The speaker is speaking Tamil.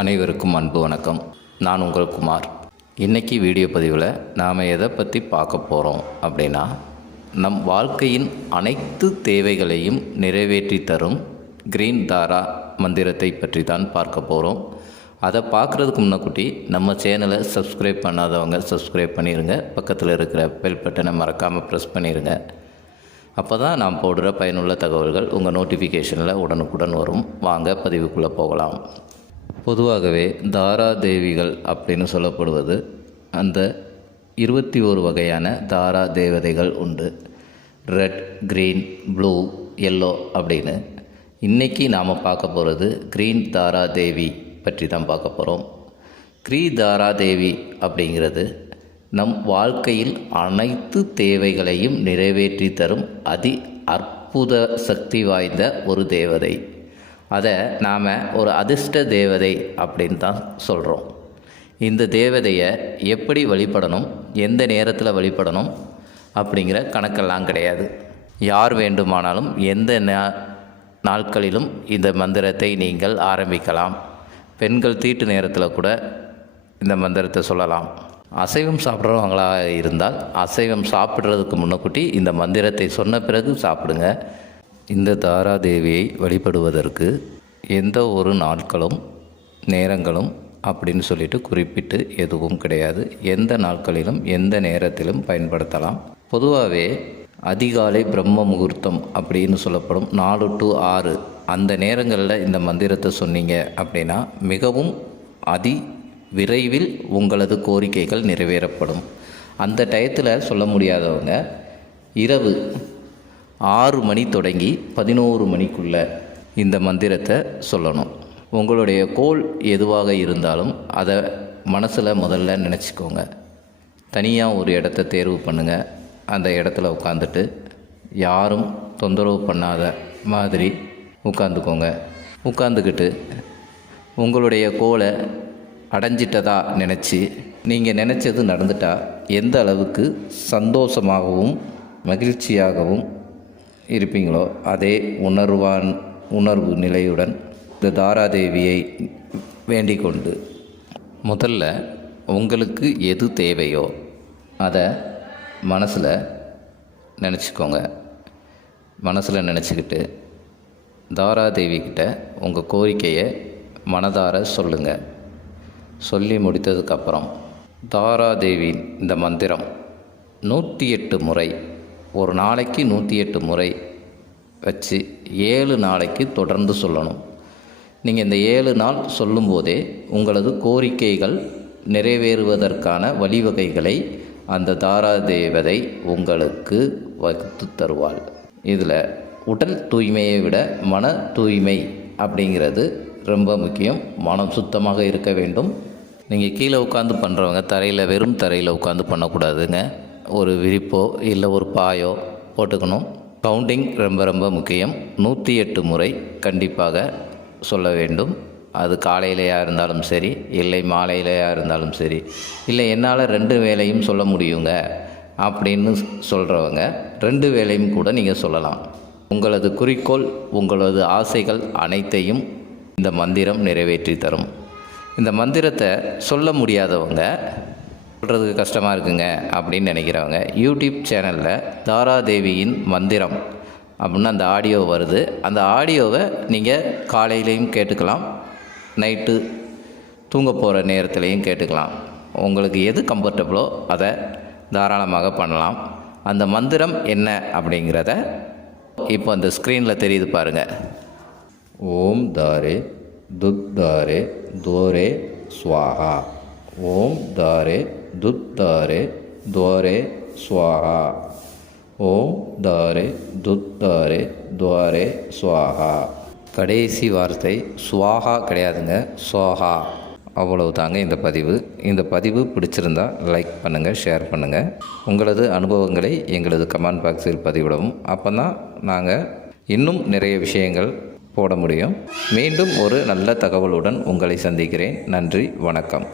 அனைவருக்கும் அன்பு வணக்கம். நான் உங்கள் குமார். இன்றைக்கி வீடியோ பதிவில் நாம் எதை பற்றி பார்க்க போகிறோம் அப்படின்னா, நம் வாழ்க்கையின் அனைத்து தேவைகளையும் நிறைவேற்றி தரும் கிரீன் தாரா மந்திரத்தை பற்றி தான் பார்க்க போகிறோம். அதை பார்க்குறதுக்கு முன்னக்கூட்டி நம்ம சேனலை சப்ஸ்கிரைப் பண்ணாதவங்க சப்ஸ்கிரைப் பண்ணிடுங்க. பக்கத்தில் இருக்கிற பெல் பட்டனை மறக்காமல் ப்ரெஸ் பண்ணிடுங்க. அப்போ தான் நான் போடுற பயனுள்ள தகவல்கள் உங்கள் நோட்டிஃபிகேஷனில் உடனுக்குடன் வரும். வாங்க பதிவுக்குள்ளே போகலாம். பொதுவாகவே தாரா தேவிகள் அப்படின்னு சொல்லப்படுவது அந்த 21 வகையான தாரா தேவதைகள் உண்டு. ரெட், க்ரீன், ப்ளூ, எல்லோ அப்படின்னு. இன்றைக்கி நாம் பார்க்க போகிறது க்ரீன் தாரா தேவி பற்றி தான் பார்க்க போகிறோம். தாரா தேவி அப்படிங்கிறது நம் வாழ்க்கையில் அனைத்து தேவைகளையும் நிறைவேற்றி தரும் அற்புத சக்தி வாய்ந்த ஒரு தேவதை. அதை நாம் ஒரு அதிர்ஷ்ட தேவதை அப்படின்னு தான் சொல்கிறோம். இந்த தேவதையை எப்படி வழிபடணும், எந்த நேரத்தில் வழிபடணும் அப்படிங்கிற கணக்கெல்லாம் கிடையாது. யார் வேண்டுமானாலும் எந்த நாட்களிலும் இந்த மந்திரத்தை நீங்கள் ஆரம்பிக்கலாம். பெண்கள் தீட்டு நேரத்தில் கூட இந்த மந்திரத்தை சொல்லலாம். அசைவம் சாப்பிட்றவங்களாக இருந்தால் அசைவம் சாப்பிட்றதுக்கு முன்னக்கூட்டி இந்த மந்திரத்தை சொன்ன பிறகு சாப்பிடுங்க. இந்த தாராதேவியை வழிபடுவதற்கு எந்த ஒரு நாட்களும் நேரங்களும் அப்படின்னு சொல்லிட்டு குறிப்பிட்டு எதுவும் கிடையாது. எந்த நாட்களிலும் எந்த நேரத்திலும் பயன்படுத்தலாம். பொதுவாகவே அதிகாலை பிரம்ம முகூர்த்தம் அப்படின்னு சொல்லப்படும் 4 to 6 அந்த நேரங்களில் இந்த மந்திரத்தை சொன்னீங்க அப்படின்னா மிகவும் விரைவில் உங்களது கோரிக்கைகள் நிறைவேறப்படும். அந்த டயத்தில் சொல்ல முடியாதவங்க இரவு 6 மணி தொடங்கி 11 மணிக்குள்ளே இந்த மந்திரத்தை சொல்லணும். உங்களுடைய கோல் எதுவாக இருந்தாலும் அதை மனசில் முதல்ல நினச்சிக்கோங்க. தனியாக ஒரு இடத்த தேர்வு பண்ணுங்கள். அந்த இடத்துல உட்காந்துட்டு யாரும் தொந்தரவு பண்ணாத மாதிரி உட்காந்துக்கோங்க. உட்காந்துக்கிட்டு உங்களுடைய கோலை அடைஞ்சிட்டதா நினச்சி, நீங்கள் நினச்சது நடந்துட்டால் எந்த அளவுக்கு சந்தோஷமாகவும் மகிழ்ச்சியாகவும் இருப்பீங்களோ அதே உணர்வு நிலையுடன் இந்த தாராதேவியை வேண்டிக் கொண்டு முதல்ல உங்களுக்கு எது தேவையோ அதை மனசில் நினச்சிக்கோங்க. மனசில் நினச்சிக்கிட்டு தாராதேவிக்கிட்ட உங்கள் கோரிக்கையை மனதார சொல்லுங்கள். சொல்லி முடித்ததுக்கப்புறம் தாராதேவியின் இந்த மந்திரம் 108 முறை, ஒரு நாளைக்கு 108 முறை வச்சு 7 நாளைக்கு தொடர்ந்து சொல்லணும். நீங்கள் இந்த 7 நாள் சொல்லும்போதே உங்களது கோரிக்கைகள் நிறைவேறுவதற்கான வழிவகைகளை அந்த தாராதேவதை உங்களுக்கு வகுத்து தருவாள். இதில் உடல் தூய்மையை விட மன தூய்மை அப்படிங்கிறது ரொம்ப முக்கியம். மனம் சுத்தமாக இருக்க வேண்டும். நீங்கள் கீழே உட்காந்து பண்ணுறவங்க வெறும் தரையில் உட்காந்து பண்ணக்கூடாதுங்க. ஒரு விரிப்போ இல்லை ஒரு பாயோ போட்டுக்கணும். கவுண்டிங் ரொம்ப ரொம்ப முக்கியம். 108 முறை கண்டிப்பாக சொல்ல வேண்டும். அது காலையிலையாக இருந்தாலும் சரி, இல்லை மாலையிலையாக இருந்தாலும் சரி, இல்லை என்னால் 2 வேளையும் சொல்ல முடியுங்க அப்படின்னு சொல்கிறவங்க 2 வேளையும் கூட நீங்கள் சொல்லலாம். உங்களது குறிக்கோள், உங்களது ஆசைகள் அனைத்தையும் இந்த மந்திரம் நிறைவேற்றி தரும். இந்த மந்திரத்தை சொல்ல முடியாதவங்க, சொல்கிறதுக்கு கஷ்டமாக இருக்குங்க அப்படின்னு நினைக்கிறவங்க, யூடியூப் சேனலில் தாராதேவியின் மந்திரம் அப்படின்னு அந்த ஆடியோ வருது. அந்த ஆடியோவை நீங்கள் காலையிலையும் கேட்டுக்கலாம், நைட்டு தூங்க போகிற நேரத்துலையும் கேட்டுக்கலாம். உங்களுக்கு எது கம்ஃபர்டபுளோ அதை தாராளமாக பண்ணலாம். அந்த மந்திரம் என்ன அப்படிங்கிறத இப்போ அந்த ஸ்க்ரீனில் தெரியுது பாருங்கள். ஓம் தாரே துத்தாரே தோரே ஸ்வாஹா. ஓம் தாரே துத்தாரே தோரே ஸ்வாஹா. ஓம் தாரே துத்தாரே துவாரே ஸ்வாஹா. கடைசி வார்த்தை ஸ்வாஹா கிடையாதுங்க, ஸ்வாஹா. அவ்வளவு தாங்க இந்த பதிவு. இந்த பதிவு பிடிச்சிருந்தால் லைக் பண்ணுங்கள், ஷேர் பண்ணுங்கள். உங்களது அனுபவங்களை எங்களது கமெண்ட் பாக்ஸில் பதிவிடவும். அப்போ தான் நாங்கள் இன்னும் நிறைய விஷயங்கள் போட முடியும். மீண்டும் ஒரு நல்ல தகவலுடன் உங்களை சந்திக்கிறேன். நன்றி, வணக்கம்.